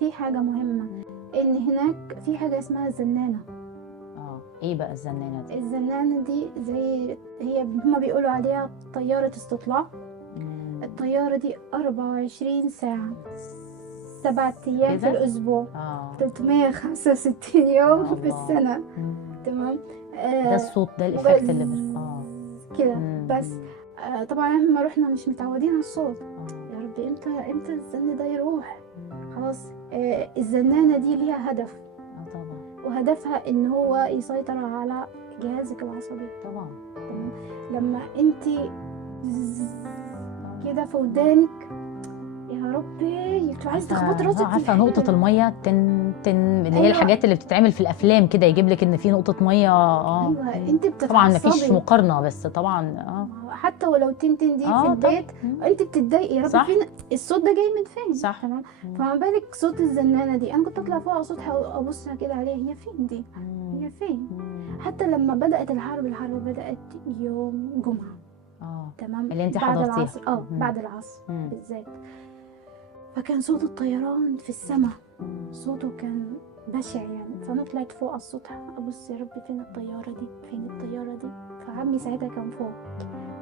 في حاجة مهمة، إن هناك في حاجة اسمها الزنانة. ايه بقى الزنانة دي؟ الزنانة دي زي هي هما بيقولوا عليها طيارة استطلاع. الطيارة دي 24 ساعة، 7 أيام في كده؟ الأسبوع، 365 يوم في الله. السنة. تمام. ده الصوت ده الإفكت اللي كده بس. طبعا احنا رحنا مش متعودين على الصوت. يا ربي امتى الزن ده يروح؟ خلاص. الزنانة دي ليها هدف. طبعا. وهدفها ان هو يسيطر على جهازك العصبي. طبعا. تمام. لما انت كده في ودانك، يا ربي بتبقى عايزه تخبطي راسك. عارفه نقطه الميه تن اللي هي أيوة. الحاجات اللي بتتعمل في الافلام كده، يجيب لك ان في نقطه ميه. ايوه انت بتتعصبي. طبعا مفيش مقارنه، بس طبعا حتى ولو تنتن دي في البيت انت بتتضايقي. يا ربي فين الصوت ده جاي من فين؟ صح. تمام. فما بالك صوت الزنانه دي، انا كنت اطلع فوق على صوتها وابصها كده عليها، هي فين دي؟ هي فين؟ حتى لما بدات الحرب بدات يوم جمعه. تمام. اللي انت بعد حضرتيها. العصر. بعد العصر بالذات. فكان صوت الطيران في السماء، صوته كان بشع يعني. فانا طلعت فوق على السطح ابص، يا ربي فين الطياره دي؟ فين الطياره دي؟ فعمي ساعتها كان فوق،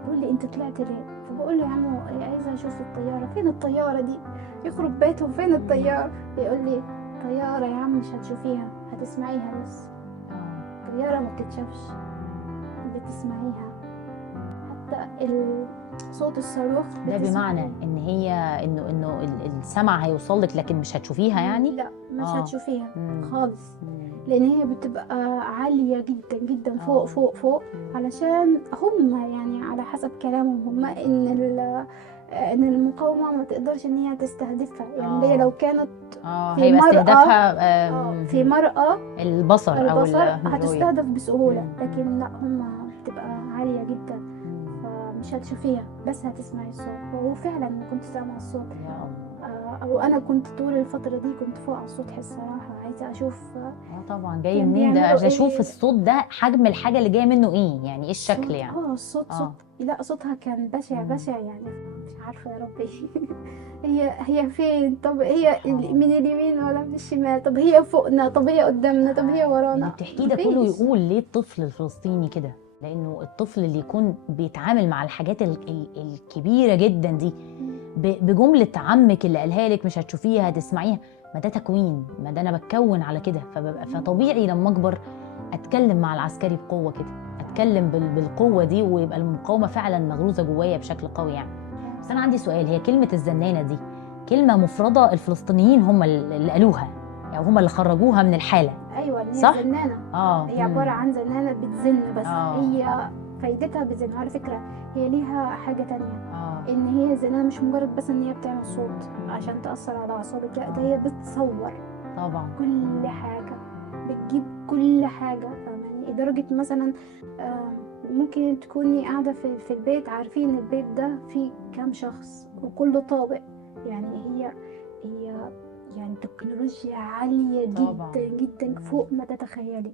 بيقول لي انت طلعت ليه؟ فبقول له يا عمو عايزه اشوف الطياره. فين الطياره دي؟ يخرب بيتهم، فين الطياره؟ يقول لي طياره يا عم مش هتشوفيها، هتسمعيها بس. طياره ما بتتشافش، بتسمعيها. حتى صوت الصاروخ ده بمعنى ان هي انه السمع هيوصل لك لكن مش هتشوفيها يعني؟ لا مش هتشوفيها خالص. لان هي بتبقى عاليه جدا جدا، فوق فوق فوق. علشان هم يعني على حسب كلامهم هم ان المقاومه ما تقدرش ان هي تستهدفها. يعني هي لو كانت في هيبقى مرأة استهدافها في مرأة البصر او هتستهدف بسهوله. لكن لا، هم بتبقى عاليه جدا، مش هتشوفيها بس هتسمعي الصوت. وهو فعلا كنت سامعه الصوت. او انا كنت طول الفتره دي كنت فوق على السطح الصراحه، عايزه اشوف. طبعا جاي منين ده، عشان اشوف الصوت ده حجم الحاجه اللي جايه منه ايه، يعني ايه الشكل يعني. الصوت صوت. لا صوتها كان بشع بشع يعني. مش عارفه يا ربي هي فين؟ طب هي من اليمين ولا من الشمال؟ طب هي فوقنا؟ طب هي قدامنا؟ طب هي ورانا؟ اللي بتحكيه ده كله يقول ليه الطفل الفلسطيني كده، لانه الطفل اللي يكون بيتعامل مع الحاجات الكبيره جدا دي بجمله عمك اللي قالها لك مش هتشوفيها هتسمعيها، ما ده تكوين، ما ده انا بتكون على كده. فطبيعي لما اكبر اتكلم مع العسكري بقوه كده، اتكلم بالقوه دي، ويبقى المقاومه فعلا مغروزه جوايا بشكل قوي يعني. بس انا عندي سؤال، هي كلمه الزنانه دي كلمه مفرده الفلسطينيين هم اللي قالوها، يعني هم اللي خرجوها من الحاله؟ ايوه هي صح؟ زنانه. هي عباره عن زنانه بتزن بس. هي فايدتها بتزن. على فكره هي ليها حاجه تانية. ان هي زنانه مش مجرد بس ان هي بتعمل صوت عشان تاثر على اعصابك، لا ده هي بتصور طبعا كل حاجه، بتجيب كل حاجه. فاهماني؟ لدرجه مثلا ممكن تكوني قاعده في البيت، عارفين البيت ده فيه كام شخص وكله طابق. يعني هي يعني تكنولوجيا عاليه جدا جدا فوق ما تتخيلي.